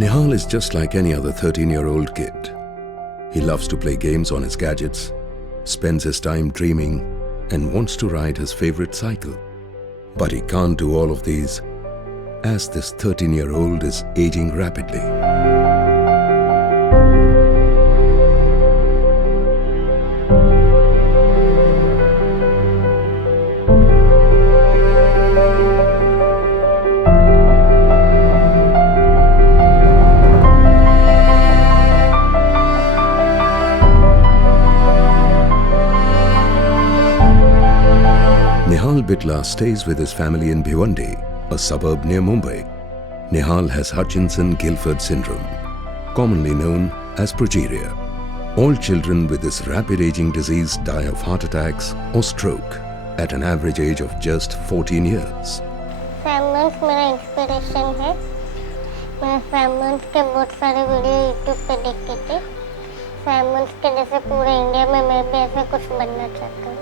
Nihal is just like any other 13-year-old kid. He loves to play games on his gadgets, spends his time dreaming, and wants to ride his favorite cycle. But he can't do all of these as this 13-year-old is aging rapidly. Nihal Bitla stays with his family in Bhiwandi, a suburb near Mumbai. Nihal has Hutchinson-Gilford syndrome, commonly known as progeria. All children with this rapid aging disease die of heart attacks or stroke at an average age of just 14 years. Famous मेरा inspiration है। मैं famous के बहुत सारे video YouTube पे देखती थी। Famous के जैसे पूरे इंडिया में मैं भी ऐसा कुछ बनना चाहती हूँ।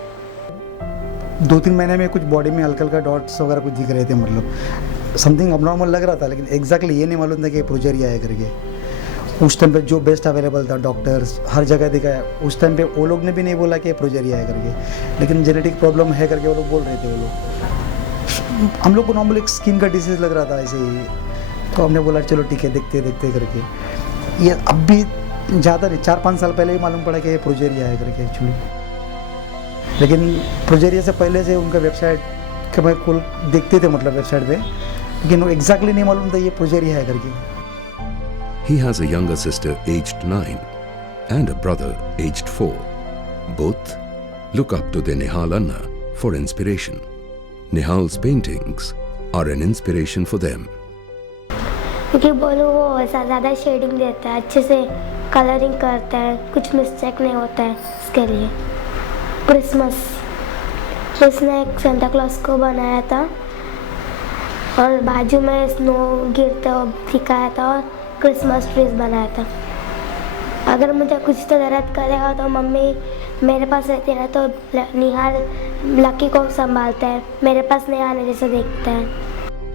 2-3 महीने में कुछ बॉडी में हल्का हल्का डॉट्स वगैरह कुछ दिख रहे थे, मतलब समथिंग अबनॉर्मल लग रहा था, लेकिन एग्जैक्टली ये नहीं मालूम था कि प्रोजेरिया है करके। उस टाइम पे जो बेस्ट अवेलेबल था, डॉक्टर्स हर जगह दिखाया, उस टाइम पे वो लोग ने भी नहीं बोला कि प्रोजेरिया है करके, लेकिन जेनेटिक प्रॉब्लम है करके वो लोग बोल रहे थे। वो लोग हम लोग को नॉर्मल एक स्किन का डिसीज़ लग रहा था ऐसे ही, तो हमने बोला चलो ठीक है देखते देखते करके। ये अब भी ज़्यादा नहीं, 4-5 साल पहले ही मालूम पड़ा कि ये प्रोजेरिया है करके एक्चुअली। लेकिन प्रोजेरिया से पहले से उनका वेबसाइट के मैं खोल देखते थे, मतलब वेबसाइट पे, लेकिन वो एग्जैक्टली नहीं मालूम था ये प्रोजेरिया है करके। He has a younger sister aged 9 and a brother aged 4. Both look up to their Nihal Anna for inspiration. Nihal's paintings are an inspiration for them. क्योंकि बोलूँ वो ऐसा ज़्यादा शेडिंग देता है, अच्छे से कलरिंग करता है, कुछ मिस्टेक नहीं होता है इसके लिए। क्रिसमस उसने एक सेंटा क्लॉज को बनाया था और बाजू में स्नो गिरते हुए दिखाया था और क्रिसमस ट्रीज बनाया था। अगर मुझे कुछ तो दर्द करेगा तो मम्मी मेरे पास रहती है, तो निहाल लकी को संभालता है, मेरे पास नहीं आने जैसे देखता है।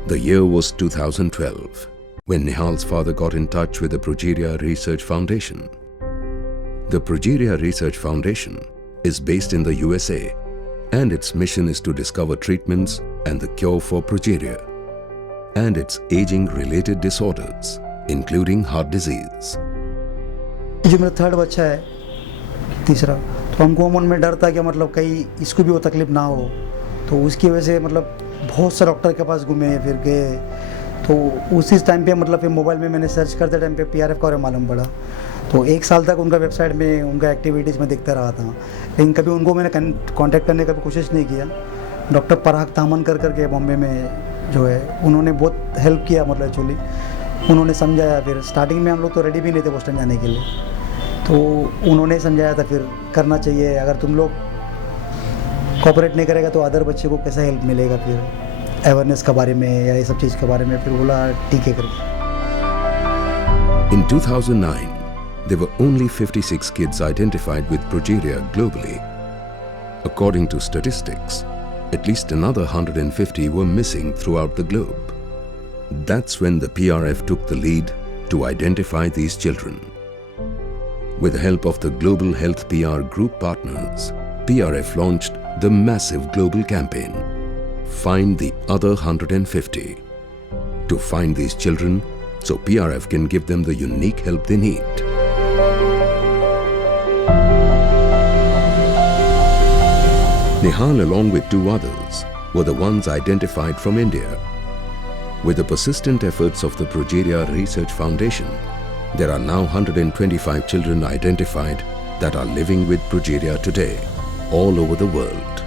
The year was 2012 when Nihal's father got in touch with the Progeria Research Foundation. The Progeria Research Foundation is based in the USA, and its mission is to discover treatments and the cure for progeria and its aging-related disorders, including heart disease. जो मेरा third बच्चा है, तीसरा, तो हमको मन में डर था कि मतलब कहीं इसको भी वो तकलीफ ना हो, तो उसकी वजह से मतलब बहुत से डॉक्टर के पास घूमे फिर गए। तो उसी टाइम पे मतलब फिर मोबाइल में मैंने सर्च करते टाइम पे PRF का मालूम पड़ा, तो 1 साल तक उनका वेबसाइट में उनका एक्टिविटीज़ में देखता रहा था, लेकिन कभी उनको मैंने कांटेक्ट करने का भी कोशिश नहीं किया। डॉक्टर पराग तामन करके बॉम्बे में जो है, उन्होंने बहुत हेल्प किया, मतलब एक्चुअली उन्होंने समझाया। फिर स्टार्टिंग में हम लोग तो रेडी भी नहीं थे बोस्टन जाने के लिए, तो उन्होंने समझाया था फिर करना चाहिए, अगर तुम लोग कोऑपरेट नहीं करेगा तो अदर बच्चे को कैसा हेल्प मिलेगा, फिर अवेयरनेस के बारे में या ये सब चीज़ के बारे में। फिर बोला ठीक है करके। In 2009, there were only 56 kids identified with progeria globally. According to statistics, at least another 150 were missing throughout the globe. That's when the PRF took the lead to identify these children. With the help of the Global Health PR Group partners, PRF launched the massive global campaign, Find the Other 150, to find these children so PRF can give them the unique help they need. Nihal, along with 2 others, were the ones identified from India. With the persistent efforts of the Progeria Research Foundation, there are now 125 children identified that are living with progeria today, all over the world.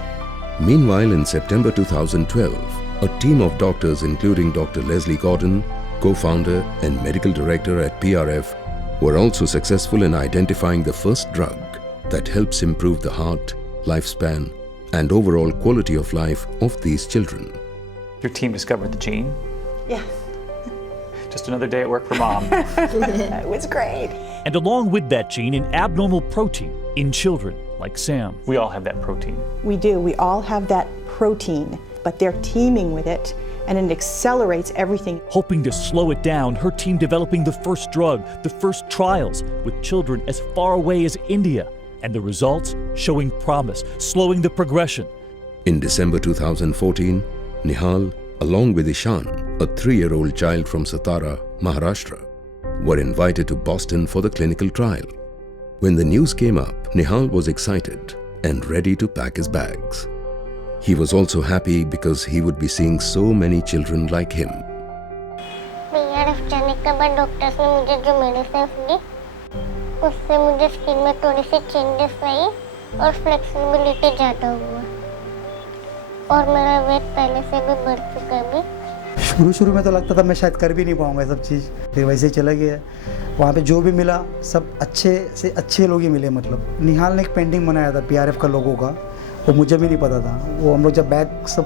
Meanwhile, in September 2012, a team of doctors including Dr. Leslie Gordon, co-founder and medical director at PRF, were also successful in identifying the first drug that helps improve the heart, lifespan, and overall quality of life of these children. Your team discovered the gene? Yeah. Just another day at work for Mom. It was great. And along with that gene, an abnormal protein in children like Sam. We all have that protein. We do. We all have that protein, but they're teaming with it and it accelerates everything. Hoping to slow it down, her team developing the first drug, the first trials with children as far away as India, and the results showing promise, slowing the progression. In December 2014, Nihal, along with Ishan, a 3-year-old child from Satara, Maharashtra, were invited to Boston for the clinical trial. When the news came up, Nihal was excited and ready to pack his bags. He was also happy because he would be seeing so many children like him. PRF जाने के बाद doctors ने मुझे जो medicine दी उससे मुझे skin में थोड़ी सी चेंजेस आई और फ्लेक्सिबिलिटी ज़्यादा हुआ और मेरा वेट पहले से भी बढ़ चुका है अभी। शुरू में तो लगता था मैं शायद कर भी नहीं पाऊँगा ये सब चीज़, फिर वैसे ही चला गया। वहाँ पे जो भी मिला सब अच्छे से अच्छे लोग ही मिले। मतलब निहाल ने एक पेंटिंग बनाया था PRF का लोगों का, वो मुझे भी नहीं पता था। वो हम लोग जब बैग सब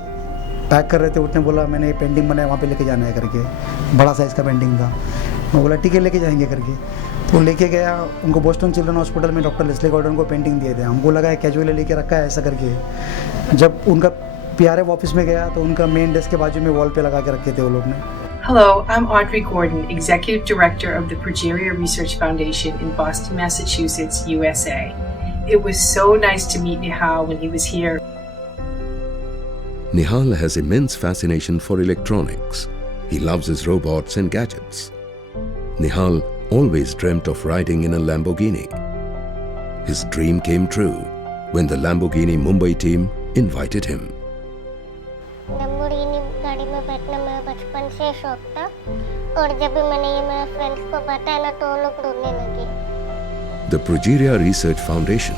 पैक कर रहे थे उसने बोला मैंने एक पेंटिंग बनाया वहाँ पे लेके जाना है करके, बड़ा साइज़ का पेंटिंग था। मैं बोला ठीक है लेके जाएंगे करके, तो लेके गया उनको बोस्टन चिल्ड्रन हॉस्पिटल में डॉक्टर लेस्ली गॉर्डन को पेंटिंग दिए थे। हमको लगा है कैजुअली लेके रखा है ऐसा करके। जब उनका PRF ऑफिस में गया तो उनका मेन डेस्क के बाजू में वॉल पे लगा के रखे थे वो लोग ने। Hello, I'm Audrey Gordon, Executive Director of the Progeria Research Foundation in Boston, Massachusetts, USA. It was so nice to meet Nihal when he was here. Nihal has immense fascination for electronics. He loves his robots and gadgets. Nihal always dreamt of riding in a Lamborghini. His dream came true when the Lamborghini Mumbai team invited him. Lamborghini गाड़ी में बैठना मेरा बचपन से शौक था और जब भी मैंने ये मेरे फ्रेंड्स को बताया ना तो वो लोग रोने लगे। The Progeria Research Foundation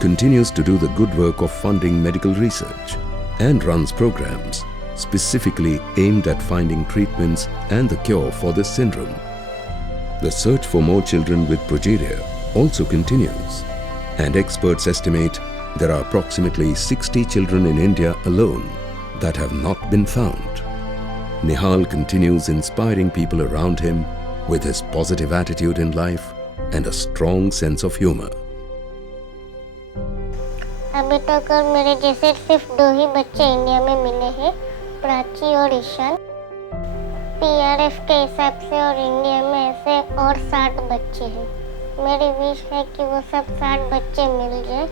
continues to do the good work of funding medical research and runs programs specifically aimed at finding treatments and the cure for this syndrome. The search for more children with progeria also continues, and experts estimate there are approximately 60 children in India alone that have not been found. Nihal continues inspiring people around him with his positive attitude in life and a strong sense of humor. अभी तक मेरे जैसे सिर्फ 2 ही बच्चे India में मिले हैं, प्राची और ईशान। PRF के हिसाब से और इंडिया में ऐसे और 60 बच्चे हैं। मेरी विश है कि वो सब 60 बच्चे मिल जाए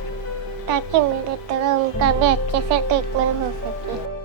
ताकि मेरी तरह उनका भी अच्छे से ट्रीटमेंट हो सके।